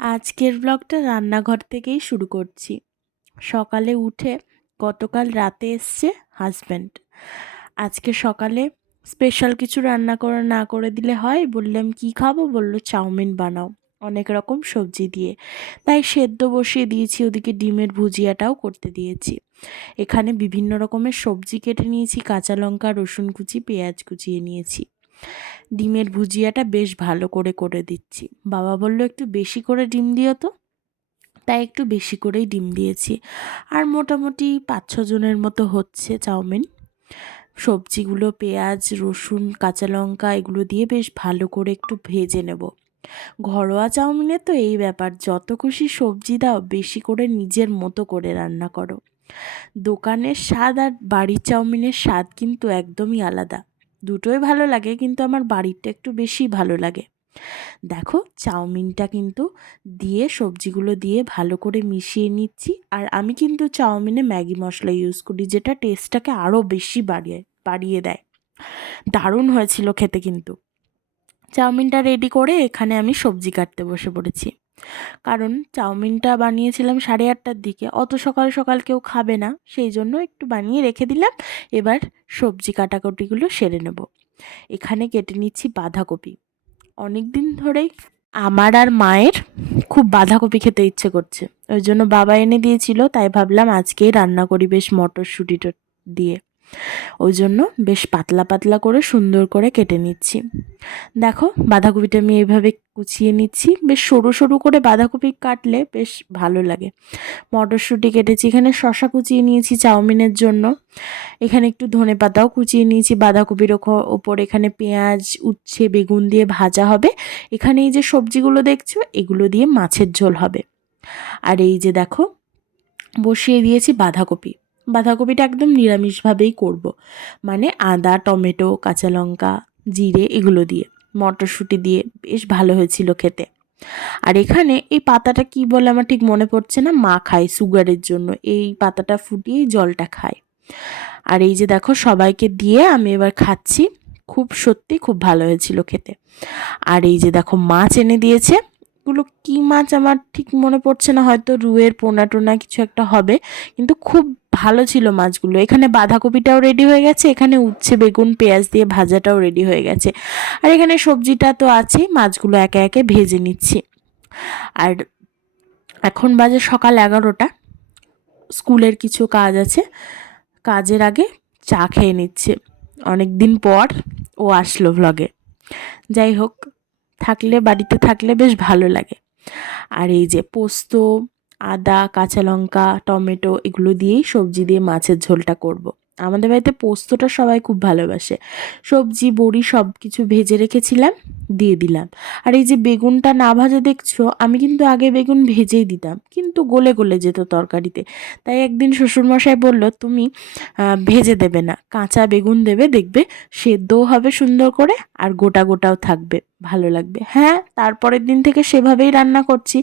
আজকের ব্লগটা রান্নাঘর থেকেই শুরু করছি। সকালে উঠে গতকাল রাতে এসছে হাজব্যান্ড আজকে সকালে স্পেশাল কিছু রান্না করে না করে দিলে হয়, বললাম, কি খাব? বলল, চাউমিন বানাও। অনেক রকম সবজি দিয়ে। তাই সেদ্ধ বসিয়ে দিয়েছি, ওদিকে ডিমের ভুজিয়াটাও করতে দিয়েছি। এখানে বিভিন্ন রকমের সবজি কেটে নিয়েছি, কাঁচা লঙ্কা, রসুন কুচি, পেঁয়াজ কুচিয়ে নিয়েছি। ডিমের ভুজিয়াটা বেশ ভালো করে করে দিচ্ছি। বাবা বলল, একটু বেশি করে ডিম দিও তো। তাই একটু বেশি করেই ডিম দিয়েছি। আর মোটামুটি পাঁচ ছজনের মতো হচ্ছে চাউমিন। সবজিগুলো পেঁয়াজ, রসুন, কাঁচা লঙ্কা, এগুলো দিয়ে বেশ ভালো করে একটু ভেজে নেব। ঘরোয়া চাউমিনে তো এই ব্যাপার, যত খুশি সবজি দাও, বেশি করে নিজের মতো করে রান্না করো। দোকানের স্বাদ আর বাড়ির চাউমিনের স্বাদ কিন্তু একদমই আলাদা। দুটোই ভালো লাগে, কিন্তু আমার বাড়িরটা একটু বেশি ভালো লাগে। দেখো, চাউমিনটা কিন্তু দিয়ে, সবজিগুলো দিয়ে ভালো করে মিশিয়ে নিচ্ছি। আর আমি কিন্তু চাউমিনে ম্যাগি মশলা ইউজ করি, যেটা টেস্টটাকে আরও বেশি বাড়িয়ে বাড়িয়ে দেয়। দারুণ হয়েছিল খেতে কিন্তু। চাউমিনটা রেডি করে এখানে আমি সবজি কাটতে বসে পড়েছি। কারণ চাউমিনটা বানিয়েছিলাম সাড়ে আটটার দিকে। অত সকাল সকাল কেউ খাবে না, সেই জন্য একটু বানিয়ে রেখে দিলাম। এবার সবজি কাটাকুটিগুলো সেরে নেব। এখানে কেটে নিচ্ছি বাঁধাকপি। অনেক দিন ধরেই আমার আর মায়ের খুব বাঁধাকপি খেতে ইচ্ছে করছে। ওই জন্য বাবা এনে দিয়েছিল, তাই ভাবলাম আজকেই রান্না করি বেশ মটরশুঁটিটা দিয়ে। ওই জন্য বেশ পাতলা পাতলা করে সুন্দর করে কেটে নিচ্ছি। দেখো বাঁধাকপিটা আমি এইভাবে কুচিয়ে নিচ্ছি। বেশ সরু সরু করে বাঁধাকপি কাটলে বেশ ভালো লাগে। মটরশুঁটি কেটেছি, এখানে শশা কুচিয়ে নিয়েছি চাউমিনের জন্য। এখানে একটু ধনে পাতাও কুচিয়ে নিয়েছি, বাঁধাকপির ওপর এখানে পেঁয়াজ, উচ্ছে, বেগুন দিয়ে ভাজা হবে। এখানে এই যে সবজিগুলো দেখছ, এগুলো দিয়ে মাছের ঝোল হবে। আর এই যে দেখো, বসিয়ে দিয়েছি বাঁধাকপি। বাঁধাকপিটা একদম নিরামিষভাবেই করব। মানে আদা, টমেটো, কাঁচা লঙ্কা, জিরে এগুলো দিয়ে, মটরশুঁটি দিয়ে বেশ ভালো হয়েছিল খেতে। আর এখানে এই পাতাটা কি বলে আমার ঠিক মনে পড়ছে না, মা খায় সুগারের জন্য, এই পাতাটা ফুটিয়েই জলটা খায়। আর এই যে দেখো সবাইকে দিয়ে আমি এবার খাচ্ছি, খুব সত্যি খুব ভালো হয়েছিল খেতে। আর এই যে দেখো মাছ এনে দিয়েছে এগুলো কী মাছ আমার ঠিক মনে পড়ছে না, হয়তো রুয়ের, পোনা টোনা কিছু একটা হবে। কিন্তু খুব ভালো ছিল মাছগুলো। এখানে বাঁধাকপিটাও রেডি হয়ে গেছে, এখানে উচ্ছে, বেগুন, পেঁয়াজ দিয়ে ভাজাটাও রেডি হয়ে গেছে। আর এখানে সবজিটা তো আছেই, মাছগুলো একে একে ভেজে নিচ্ছি। আর এখন বাজে সকাল এগারোটা। স্কুলের কিছু কাজ আছে, কাজের আগে চা খেয়ে নিচ্ছে। অনেক দিন পর ও আসলো ভ্লগে যাই হোক থাকলে, বাড়িতে থাকলে বেশ ভালো লাগে আর এই যে পোস্ত, আদা, কাঁচা লঙ্কা, টমেটো, এগুলো দিয়েই সবজি দিয়ে মাছের ঝোলটা করব। আমাদের বাড়িতে পোস্তটা সবাই খুব ভালোবাসে। সবজি, বড়ি সব কিছু ভেজে রেখেছিলাম, দিয়ে দিলাম। আর এই যে বেগুনটা না ভাজা দেখছ, আমি কিন্তু আগে বেগুন ভেজেই দিতাম, কিন্তু গলে গলে যেত তরকারিতে। তাই একদিন শ্বশুরমশাই বলল, তুমি ভেজে দেবে না, কাঁচা বেগুন দেবে, দেখবে সেদ্ধও হবে সুন্দর করে আর গোটা গোটাও থাকবে, ভালো লাগবে। হ্যাঁ তারপরের দিন থেকে সেভাবেই রান্না করছি,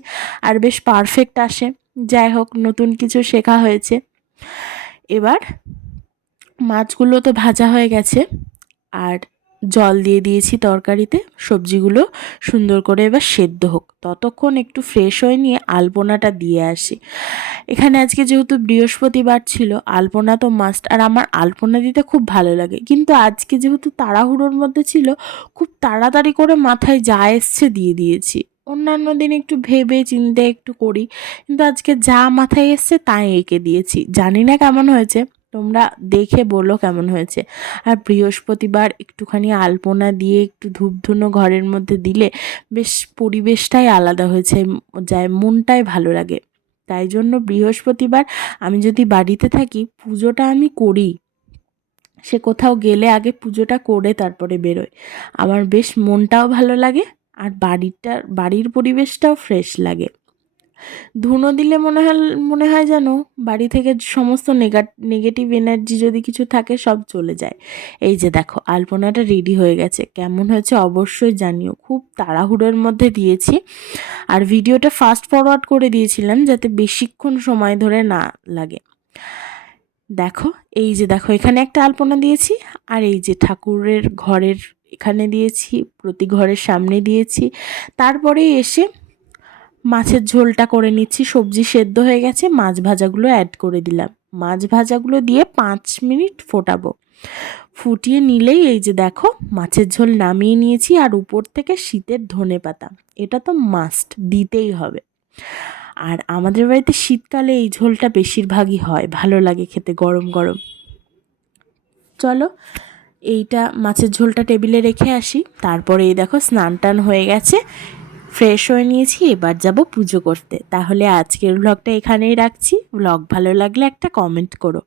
আর বেশ পারফেক্ট আসে। যাই হোক, নতুন কিছু শেখা হয়েছে। এবার মাছগুলো তো ভাজা হয়ে গেছে। আর জল দিয়ে দিয়েছি তরকারিতে। সবজিগুলো সুন্দর করে এবার সেদ্ধ হোক। ততক্ষণ একটু ফ্রেশ হয়ে নিয়ে আলপনাটা দিয়ে আসি। এখানে আজকে যেহেতু বৃহস্পতিবার ছিল, আলপনা তো মাস্ট আর আমার আলপনা দিতে খুব ভালো লাগে। কিন্তু আজকে যেহেতু তাড়াহুড়োর মধ্যে ছিল, খুব তাড়াতাড়ি করে মাথায় যা এসছে দিয়ে দিয়েছি। অন্যান্য দিন একটু ভেবে চিন্তে একটু করি। কিন্তু আজকে যা মাথায় এসছে তাই এঁকে দিয়েছি। জানি না কেমন হয়েছে। তোমরা দেখে বলো কেমন হয়েছে। আর বৃহস্পতিবার একটুখানি আলপনা দিয়ে একটু ধূপধুনো ঘরের মধ্যে দিলে বেশ পরিবেশটাই আলাদা হয়েছে, যায় মনটাই ভালো লাগে। তাই জন্য বৃহস্পতিবার আমি যদি বাড়িতে থাকি, পুজোটা আমি করি। সে কোথাও গেলে আগে পুজোটা করে তারপরে বেরোয় আমার বেশ মনটাও ভালো লাগে আর বাড়িটার, বাড়ির পরিবেশটাও ফ্রেশ লাগে। ধুনো দিলে মনে হয় মনে হয় যেন বাড়ি থেকে সমস্ত নেগা নেগেটিভ এনার্জি যদি কিছু থাকে সব চলে যায়। এই যে দেখো, আলপনাটা রেডি হয়ে গেছে। কেমন হয়েছে অবশ্যই জানিও। খুব তাড়াহুড়োর মধ্যে দিয়েছি। আর ভিডিওটা ফাস্ট ফরওয়ার্ড করে দিয়েছিলাম যাতে বেশিক্ষণ সময় ধরে না লাগে। দেখো, এই যে দেখো, এখানে একটা আলপনা দিয়েছি। আর এই যে ঠাকুরের ঘরের এখানে দিয়েছি, প্রতি ঘরের সামনে দিয়েছি। তারপরে এসে মাছের ঝোলটা করে নিচ্ছি, সবজি সেদ্ধ হয়ে গেছে, মাছ ভাজাগুলো অ্যাড করে দিলাম। মাছ ভাজাগুলো দিয়ে পাঁচ মিনিট ফোটাবো। ফুটিয়ে নিলেই এই যে দেখো, মাছের ঝোল নামিয়ে নিয়েছি আর উপর থেকে শীতের ধনে পাতা এটা তো মাস্ট দিতেই হবে। আর আমাদের বাড়িতে শীতকালে এই ঝোলটা বেশিরভাগই হয়, ভালো লাগে খেতে গরম গরম। চলো, এইটা মাছের ঝোলটা টেবিলে রেখে আসি। তারপরে এই দেখো, স্নান টান হয়ে গেছে। ফ্রেশ হয়ে নিয়েছি, এবার যাব পুজো করতে। তাহলে আজকের ব্লগটা এখানেই রাখছি। ব্লগ ভালো লাগলে একটা কমেন্ট করো।